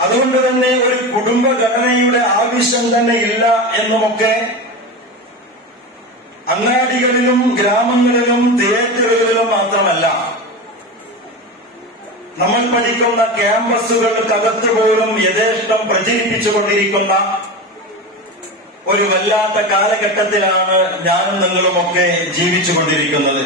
അതുകൊണ്ട് തന്നെ ഒരു കുടുംബഘടനയുടെ ആവശ്യം തന്നെ ഇല്ല എന്നുമൊക്കെ അങ്ങാടികളിലും ഗ്രാമങ്ങളിലും തിയേറ്ററുകളിലും മാത്രമല്ല. നമ്മൾ പഠിക്കുന്ന ക്യാമ്പസുകൾക്കകത്ത് പോലും യഥേഷ്ടം പ്രചരിപ്പിച്ചുകൊണ്ടിരിക്കുന്ന ഒരു വല്ലാത്ത കാലഘട്ടത്തിലാണ് ഞാനും നിങ്ങളുമൊക്കെ ജീവിച്ചുകൊണ്ടിരിക്കുന്നത്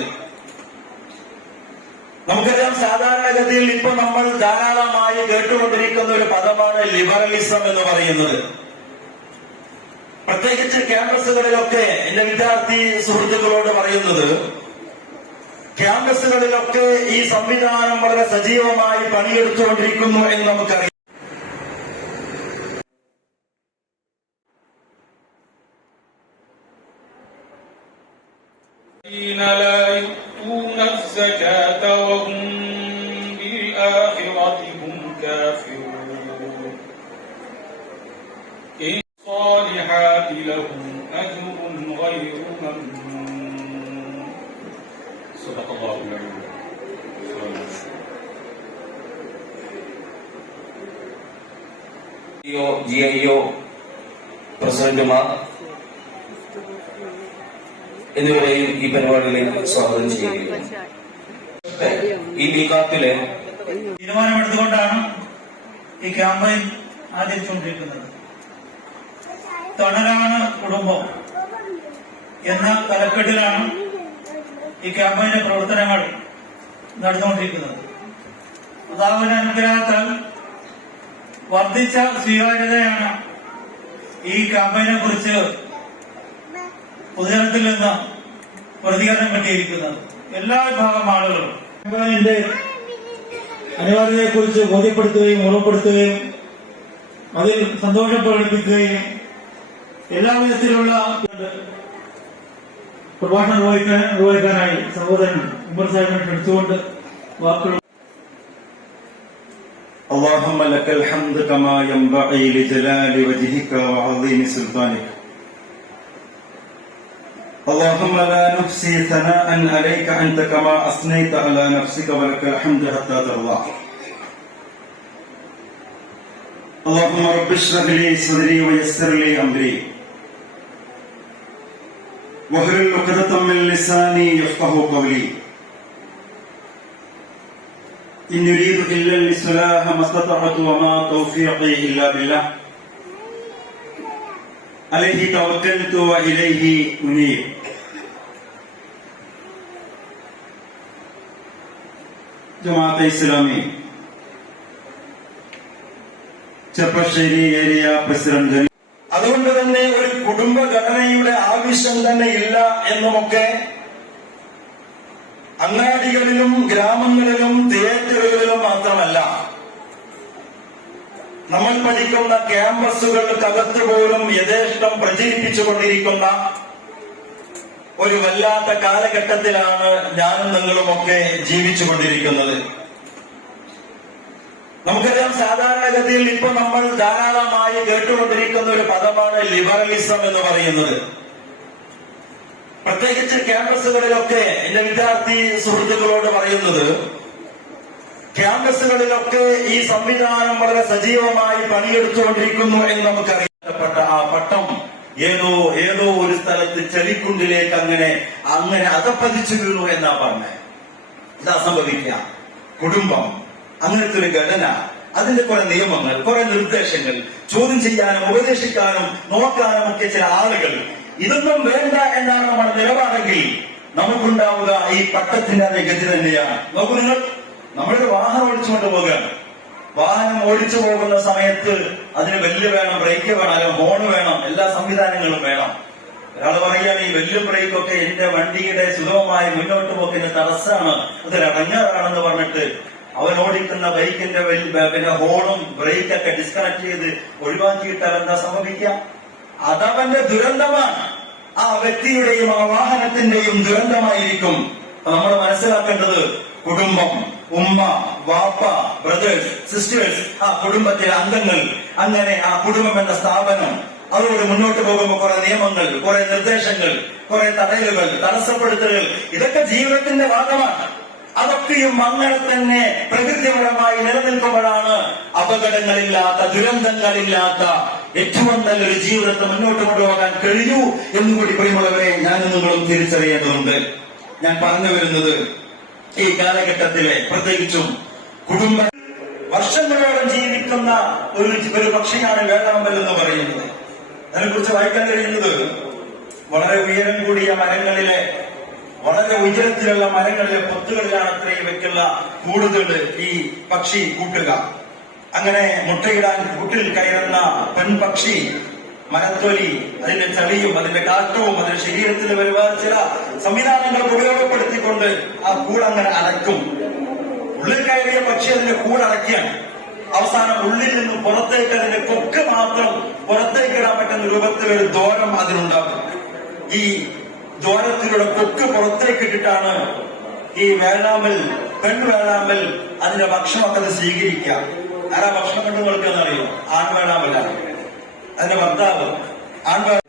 നമുക്കറിയാം സാധാരണഗതിയിൽ ഇപ്പൊ നമ്മൾ ധാരാളമായി കേട്ടുകൊണ്ടിരിക്കുന്ന ഒരു പദമാണ് ലിബറലിസം എന്ന് പറയുന്നത്. പ്രത്യേകിച്ച് ക്യാമ്പസുകളിലൊക്കെ എന്റെ വിദ്യാർത്ഥി സുഹൃത്തുക്കളോട് പറയുന്നത് ക്യാമ്പസുകളിലൊക്കെ ഈ സംവിധാനം വളരെ സജീവമായി പണിയെടുത്തുകൊണ്ടിരിക്കുന്നു എന്ന് നമുക്കറിയാം. الذين لا يؤتون الزكاة وهم بالآخرة هم كافرون. إن الصالحات لهم أجر غير ممنون. صدق الله العظيم. જીઆઈઓ પ્રસંગમાં എന്നിവരെയും ഈ പരിപാടിയിലേക്ക് സ്വാഗതം ചെയ്യുകയാണ്. ഈ മീക്കാപ്പിൽ തീരുമാനമെടുത്തുകൊണ്ടാണ് ഈ ക്യാമ്പയിൻ ആചരിച്ചുകൊണ്ടിരിക്കുന്നത്. തണലാണ് കുടുംബം എന്ന തലക്കെട്ടിലാണ് ഈ ക്യാമ്പയിന്റെ പ്രവർത്തനങ്ങൾ നടന്നുകൊണ്ടിരിക്കുന്നത്. അതാവിന്റെ അനുഗ്രഹത്താൽ വർദ്ധിച്ച സ്വീകാര്യതയാണ് ഈ ക്യാമ്പയിനെ കുറിച്ച് പൊതുജനത്തിൽ നിന്ന് പ്രതികരണം കിട്ടിയിരിക്കുന്നത് എല്ലാ വിഭാഗം ആളുകളും ക്യാമ്പയിന്റെ അനിവാര്യതയെക്കുറിച്ച് ബോധ്യപ്പെടുത്തുകയും ഉറപ്പെടുത്തുകയും അതിൽ സന്തോഷം പ്രകടിപ്പിക്കുകയും എല്ലാ വിധത്തിലുള്ള പ്രഭാഷണം നിർവഹിക്കാൻ നിർവഹിക്കാനായി സഹോദരൻ ഉമ്മർ സാഹിബിനെ ക്ഷണിച്ചുകൊണ്ട് വാക്കുകൾ اللهم لك الحمد كما ينبغي لجلال وجهك وعظيم سلطانك اللهم لا نحصي ثناء عليك أنت كما أثنيت على نفسك ولك الحمد حتى ترضى. اللهم رب اشرح لي صدري ويسر لي أمري. واحلل عقدة من لساني يفقه قولي. إن يريد إلا الإصلاح ما استطعت وما توفيقي إلا بالله. عليه توكلت وإليه أنيب. Jamaat-e Islami. Cheppassery area president. അതുകൊണ്ട് തന്നെ ഒരു കുടുംബഘടനയുടെ ആവശ്യം തന്നെ ഇല്ല എന്നുമൊക്കെ അങ്ങാടികളിലും ഗ്രാമങ്ങളിലും തിയേറ്ററുകളിലും മാത്രമല്ല. നമ്മൾ പഠിക്കുന്ന ക്യാമ്പസുകൾക്കകത്ത് പോലും യഥേഷ്ടം പ്രചരിപ്പിച്ചുകൊണ്ടിരിക്കുന്ന ഒരു വല്ലാത്ത കാലഘട്ടത്തിലാണ് ഞാനും നിങ്ങളുമൊക്കെ ജീവിച്ചു കൊണ്ടിരിക്കുന്നത് നമുക്കറിയാം സാധാരണഗതിയിൽ ഇപ്പൊ നമ്മൾ ധാരാളമായി കേട്ടുകൊണ്ടിരിക്കുന്ന ഒരു പദമാണ് ലിബറലിസം എന്ന് പറയുന്നത്. പ്രത്യേകിച്ച് ക്യാമ്പസുകളിലൊക്കെ എന്റെ വിദ്യാർത്ഥി സുഹൃത്തുക്കളോട് പറയുന്നത് ക്യാമ്പസുകളിലൊക്കെ ഈ സംവിധാനം വളരെ സജീവമായി പണിയെടുത്തുകൊണ്ടിരിക്കുന്നു എന്ന് നമുക്കറിയപ്പെട്ട ആ പട്ടം ഏതോ ഏതോ ഒരു സ്ഥലത്ത് ചെളിക്കുണ്ടിലേക്ക് അങ്ങനെ അങ്ങനെ അതപ്പതിച്ചു വീണു എന്നാ പറഞ്ഞേ. ഇതാ സംഭവിക്കുക. കുടുംബം. അങ്ങനത്തെ ഒരു ഘടന. അതിന്റെ കുറെ നിയമങ്ങൾ കുറെ നിർദ്ദേശങ്ങൾ. ചോദ്യം ചെയ്യാനും ഉപദേശിക്കാനും നോക്കാനും ഒക്കെ ചില ആളുകൾ. ഇതൊന്നും വേണ്ട എന്നാണ് നമ്മുടെ നിലപാടെങ്കിൽ നമുക്കുണ്ടാവുക ഈ പട്ടത്തിന്റെ അതേ ഗതി തന്നെയാണ്. നോക്കൂ നിങ്ങൾ നമ്മളൊരു വാഹനം ഓടിച്ചുകൊണ്ട് പോകുകയാണ് വാഹനം ഓടിച്ചു പോകുന്ന സമയത്ത് അതിന് വെല്ല് വേണം ബ്രേക്ക് വേണം അല്ലെങ്കിൽ ഹോൺ വേണം എല്ലാ സംവിധാനങ്ങളും വേണം. ഒരാൾ പറയുകയാണ് ഈ വെല്ലും ബ്രേക്കൊക്കെ എന്റെ വണ്ടിയുടെ സുഗമമായ മുന്നോട്ട് പോക്കിന് തടസ്സമാണ്. അത് അടങ്ങാറാണെന്ന് പറഞ്ഞിട്ട് അവൻ ഓടിക്കുന്ന ബൈക്കിന്റെ പിന്നെ ഹോണും ബ്രേക്കൊക്കെ ഡിസ്കണക്ട് ചെയ്ത് ഒഴിവാക്കിയിട്ടാൽ എന്താ സംഭവിക്കുക? അതവന്റെ ദുരന്തമാണ്. ആ വ്യക്തിയുടെയും ആ വാഹനത്തിന്റെയും ദുരന്തമായിരിക്കും. നമ്മൾ മനസ്സിലാക്കേണ്ടത് കുടുംബം ഉമ്മ വാപ്പ ബ്രദേഴ്സ് സിസ്റ്റേഴ്സ് ആ കുടുംബത്തിലെ അംഗങ്ങൾ. അങ്ങനെ ആ കുടുംബം എന്ന സ്ഥാപനം അവരോട് മുന്നോട്ട് പോകുമ്പോൾ കുറെ നിയമങ്ങൾ കുറെ നിർദ്ദേശങ്ങൾ കുറെ തടയലുകൾ തടസ്സപ്പെടുത്തലുകൾ. ഇതൊക്കെ ജീവിതത്തിന്റെ ഭാഗമാണ്. അതൊക്കെയും അങ്ങനെ തന്നെ പ്രകൃതിപരമായി നിലനിൽക്കുമ്പോഴാണ് അപകടങ്ങളില്ലാത്ത ദുരന്തങ്ങളില്ലാത്ത ഏറ്റവും നല്ലൊരു ജീവിതത്തെ മുന്നോട്ട് കൊണ്ടുപോകാൻ കഴിയൂ എന്നുകൂടി പ്രിയമുള്ളവരെ ഞാൻ നിങ്ങളും തിരിച്ചറിയേണ്ടതുണ്ട്. ഞാൻ പറഞ്ഞു വരുന്നത് ഈ കാലഘട്ടത്തിലെ പ്രത്യേകിച്ചും കുടുംബ വർഷങ്ങളോളം ജീവിക്കുന്ന ഒരു ഒരു പക്ഷിയാണ് വേഴാമ്പൽ എന്ന് പറയുന്നത്. അതിനെക്കുറിച്ച് വായിക്കാൻ കഴിയുന്നത് വളരെ ഉയരം കൂടിയ മരങ്ങളിലെ വളരെ ഉയരത്തിലുള്ള മരങ്ങളിലെ പൊത്തുകളിലാണ് അത്രയും ഇവയ്ക്കുള്ള കൂടുതൽ ഈ പക്ഷി കൂട്ടുക. അങ്ങനെ മുട്ടയിടാൻ കൂട്ടിൽ കയറുന്ന പെൺപക്ഷി മരത്തൊലി അതിന്റെ ചളിയും അതിന്റെ കാറ്റവും അതിന്റെ ശരീരത്തിൽ വരുവാൻ ചില സംവിധാനങ്ങൾ ഉപയോഗപ്പെടുത്തിക്കൊണ്ട് ആ കൂടങ്ങനെ അടക്കും ഉള്ളിൽ കയറിയ പക്ഷി അതിന്റെ കൂടടക്കിയാണ് അവസാനം ഉള്ളിൽ നിന്ന് പുറത്തേക്ക് അതിന്റെ കൊക്ക് മാത്രം പുറത്തേക്ക് ഇടാൻ പറ്റുന്ന രൂപത്തിൽ ഒരു ദോരം അതിനുണ്ടാകും. ഈ ദ്വാരത്തിലൂടെ കൊക്ക് പുറത്തേക്ക് ഇട്ടിട്ടാണ് ഈ വേഴാമ്പൽ പെൺ വേഴാമ്പൽ അതിന്റെ ഭക്ഷണമൊക്കെ സ്വീകരിക്കുക. ആരാ ഭക്ഷണം കണ്ടു നിൽക്കുന്നറിയോ ആൺ വേഴാമ്പലാണ്. അതിന്റെ ഭർത്താവ് ആൺ